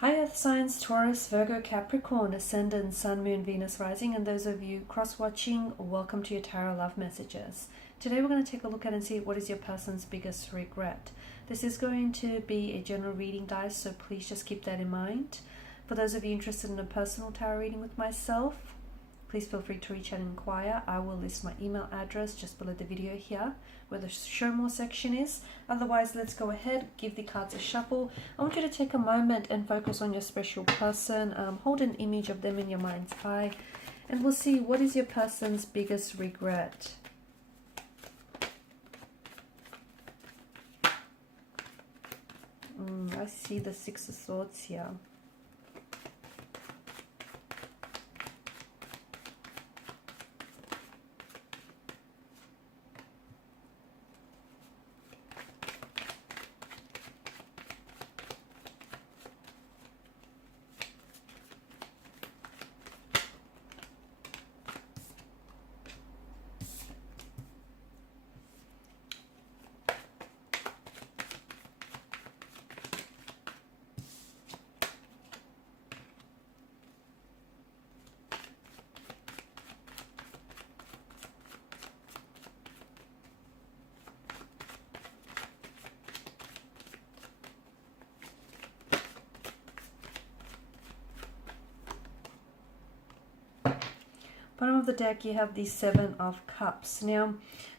Hi Earth signs, Taurus, Virgo, Capricorn, Ascendant, Sun, Moon, Venus, Rising, and those of you cross-watching, welcome to your Tarot Love Messages. Today we're going to take a look at and see what is your person's biggest regret. This is going to be a general reading, guys, so please just keep that in mind. For those of you interested in a personal tarot reading with myself, please feel free to reach out and inquire. I will list my email address just below the video here, where the show more section is. Otherwise, let's go ahead, give the cards a shuffle. I want you to take a moment and focus on your special person. Hold an image of them in your mind's eye, and we'll see what is your person's biggest regret. I see the Six of Swords here. Bottom of the deck, you have the Seven of Cups. Now,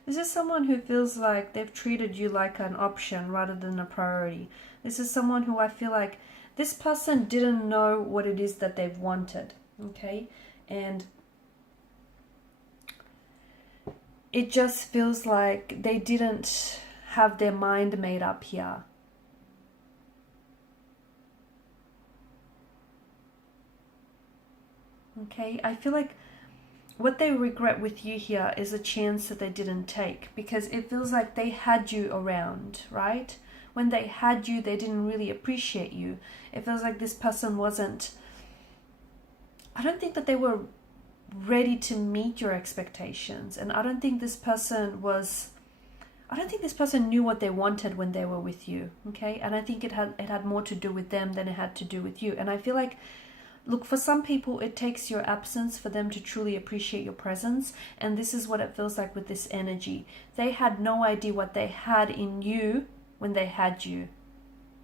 this is someone who feels like they've treated you like an option rather than a priority. This is someone who I feel like this person didn't know what it is that they've wanted, okay? And it just feels like they didn't have their mind made up here. Okay, I feel like what they regret with you here is a chance that they didn't take, because it feels like they had you around, right? When they had you, they didn't really appreciate you. It feels like this person wasn't, I don't think that they were ready to meet your expectations. And I don't think this person knew what they wanted when they were with you, okay? And I think it had more to do with them than it had to do with you. And I feel like, look, for some people, it takes your absence for them to truly appreciate your presence. And this is what it feels like with this energy. They had no idea what they had in you when they had you.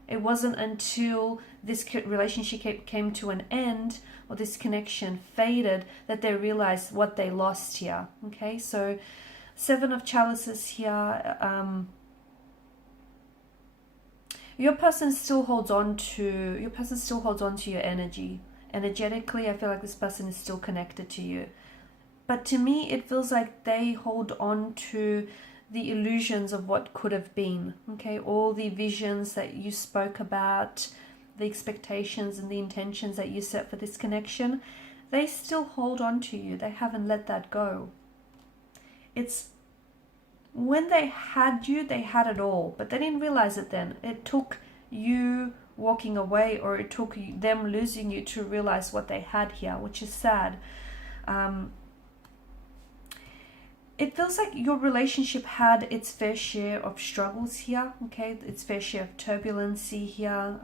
It wasn't until this relationship came to an end, or this connection faded, that they realized what they lost here. Okay, so Seven of Chalices here. Your person still holds on to your energy. Energetically, I feel like this person is still connected to you. But to me, it feels like they hold on to the illusions of what could have been. Okay, all the visions that you spoke about, the expectations and the intentions that you set for this connection, they still hold on to you. They haven't let that go. It's when they had you, they had it all, but they didn't realize it then. It took you walking away, or it took them losing you to realize what they had here, which is sad. It feels like your relationship had its fair share of struggles here, okay? Its fair share of turbulency here,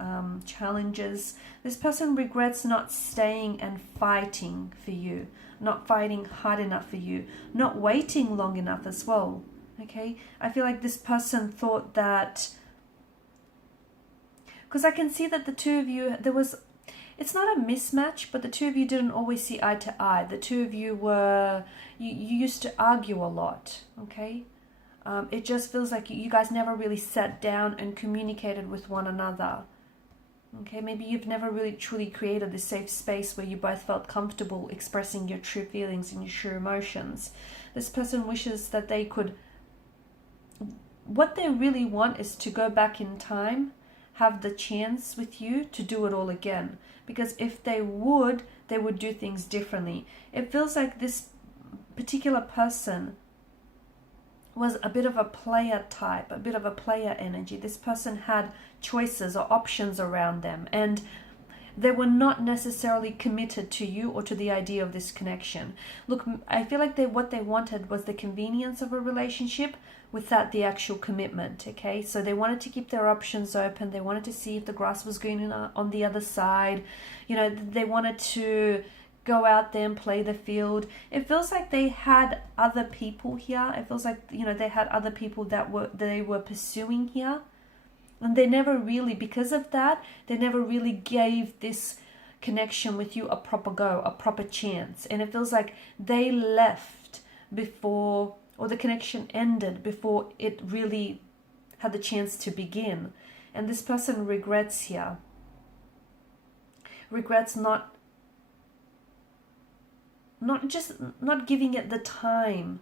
challenges. This person regrets not staying and fighting for you, not fighting hard enough for you, not waiting long enough as well, okay? I feel like this person thought that, because I can see that the two of you, it's not a mismatch, but the two of you didn't always see eye to eye. The two of you you used to argue a lot, okay? It just feels like you guys never really sat down and communicated with one another, okay? Maybe you've never really truly created this safe space where you both felt comfortable expressing your true feelings and your true emotions. This person wishes that they could, what they really want is to go back in time, have the chance with you to do it all again. Because if they would do things differently. It feels like this particular person was a bit of a player type, a bit of a player energy. This person had choices or options around them. And they were not necessarily committed to you or to the idea of this connection. Look, I feel like what they wanted was the convenience of a relationship without the actual commitment, okay? So they wanted to keep their options open. They wanted to see if the grass was green on the other side. You know, they wanted to go out there and play the field. It feels like they had other people here. It feels like, you know, they had other people that they were pursuing here. And they never really, because of that, they never really gave this connection with you a proper go, a proper chance. And it feels like they left before, or the connection ended before it really had the chance to begin. And this person regrets here. Regrets not giving it the time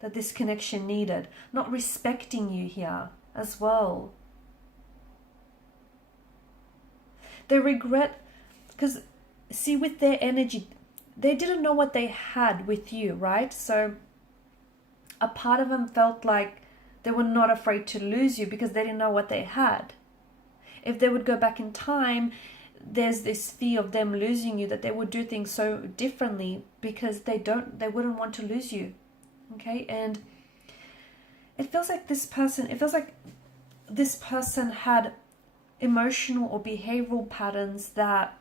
that this connection needed. Not respecting you here as well. They regret, because see, with their energy, they didn't know what they had with you, right? So a part of them felt like they were not afraid to lose you because they didn't know what they had. If they would go back in time, there's this fear of them losing you, that they would do things so differently because they wouldn't want to lose you. Okay? And it feels like this person had emotional or behavioral patterns that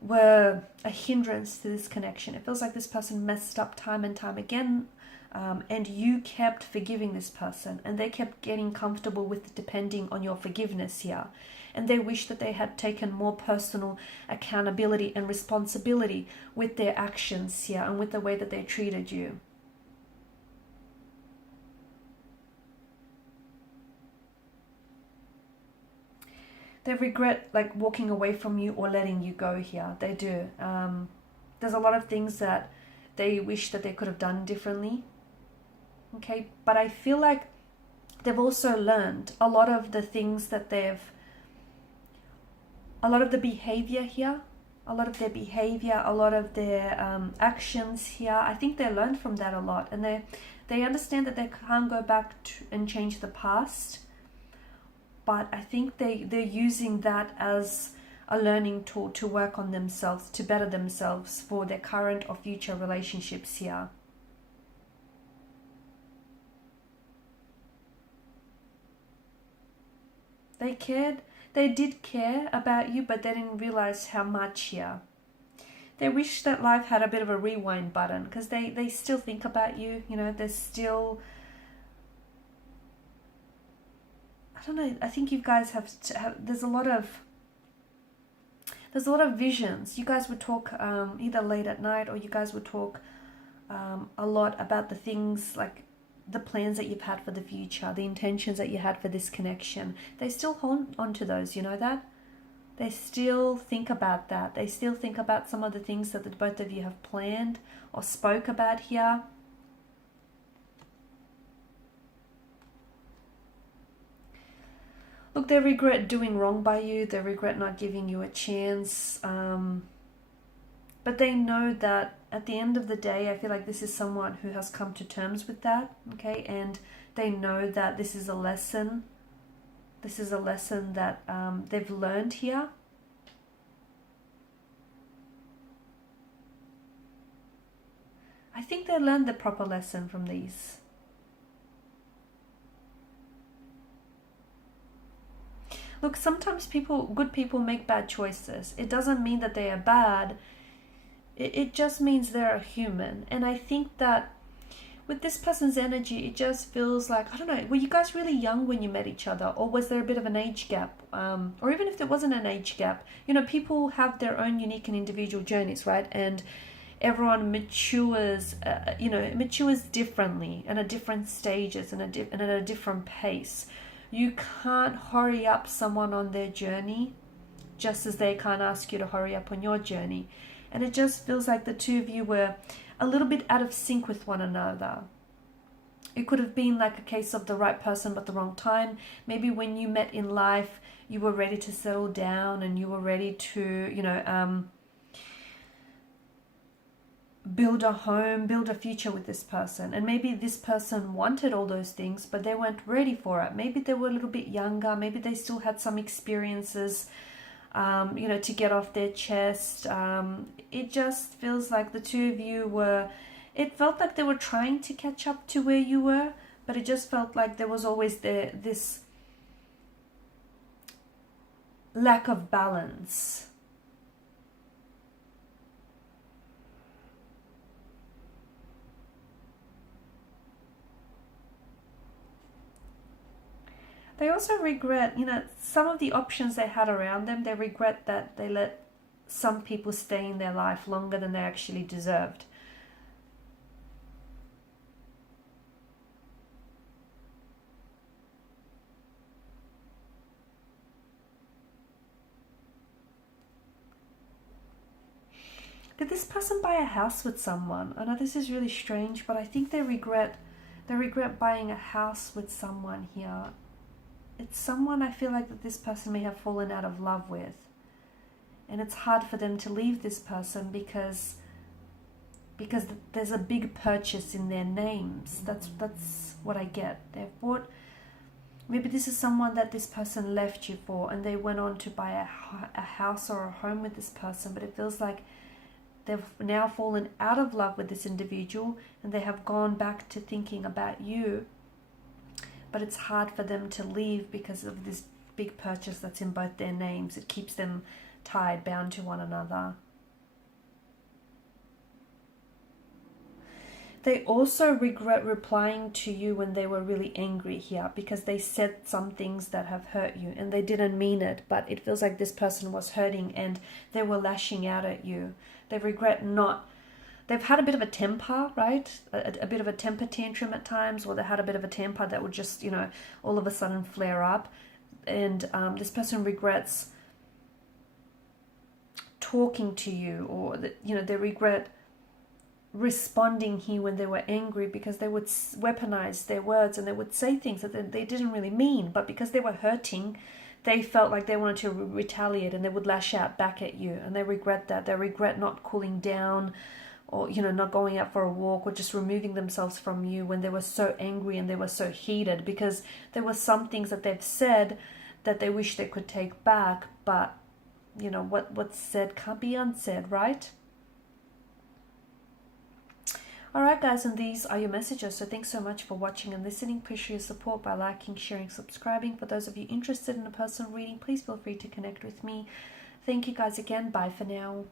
were a hindrance to this connection. It feels like this person messed up time and time again, and you kept forgiving this person, and they kept getting comfortable with depending on your forgiveness here. And they wish that they had taken more personal accountability and responsibility with their actions here and with the way that they treated you. They regret like walking away from you or letting you go here. They do. There's a lot of things that they wish that they could have done differently. Okay, but I feel like they've also learned a lot of the things that a lot of the behavior here, a lot of their behavior, a lot of their actions here. I think they learned from that a lot, and they understand that they can't go back and change the past. But I think they're using that as a learning tool to work on themselves, to better themselves for their current or future relationships here. They cared. They did care about you, but they didn't realize how much here. They wish that life had a bit of a rewind button, because they still think about you. You know, they're still... I don't know. I think you guys have there's a lot of visions. You guys would talk either late at night, or you guys would talk a lot about the things, like the plans that you've had for the future, the intentions that you had for this connection. They still hold on to those, you know that? They still think about that. They still think about some of the things that both of you have planned or spoke about here. Look, they regret doing wrong by you. They regret not giving you a chance. But they know that at the end of the day, I feel like this is someone who has come to terms with that. Okay, and they know that this is a lesson. This is a lesson that they've learned here. I think they learned the proper lesson from these. Look, sometimes good people make bad choices. It doesn't mean that they are bad. It just means they're a human. And I think that with this person's energy, it just feels like, I don't know, were you guys really young when you met each other? Or was there a bit of an age gap? Or even if there wasn't an age gap, you know, people have their own unique and individual journeys, right? And everyone matures, matures differently and at different stages and at a different pace. You can't hurry up someone on their journey, just as they can't ask you to hurry up on your journey. And it just feels like the two of you were a little bit out of sync with one another. It could have been like a case of the right person but the wrong time. Maybe when you met in life, you were ready to settle down and you were ready to, build a home, build a future with this person. And maybe this person wanted all those things, but they weren't ready for it. Maybe they were a little bit younger. Maybe they still had some experiences you know, to get off their chest. It just feels like the two of you were, it felt like they were trying to catch up to where you were, but it just felt like there was always this lack of balance. They also regret, you know, some of the options they had around them. They regret that they let some people stay in their life longer than they actually deserved. Did this person buy a house with someone? I know this is really strange, but I think they regret buying a house with someone here. It's someone I feel like that this person may have fallen out of love with. And it's hard for them to leave this person because there's a big purchase in their names. That's what I get. They've bought, maybe this is someone that this person left you for, and they went on to buy a house or a home with this person, but it feels like they've now fallen out of love with this individual and they have gone back to thinking about you. But it's hard for them to leave because of this big purchase that's in both their names. It keeps them tied, bound to one another. They also regret replying to you when they were really angry here, because they said some things that have hurt you and they didn't mean it, but it feels like this person was hurting and they were lashing out at you. They regret not... They've had a bit of a temper, right? A bit of a temper tantrum at times, or they had a bit of a temper that would just, you know, all of a sudden flare up. And this person regrets talking to you, or, you know, they regret responding here when they were angry, because they would weaponize their words and they would say things that they didn't really mean, but because they were hurting, they felt like they wanted to retaliate and they would lash out back at you, and they regret that. They regret not cooling down, or, you know, not going out for a walk, or just removing themselves from you when they were so angry and they were so heated, because there were some things that they've said that they wish they could take back, but, you know, what's said can't be unsaid, right? Alright guys, and these are your messages. So thanks so much for watching and listening. Please show your support by liking, sharing, subscribing. For those of you interested in a personal reading, please feel free to connect with me. Thank you guys again. Bye for now.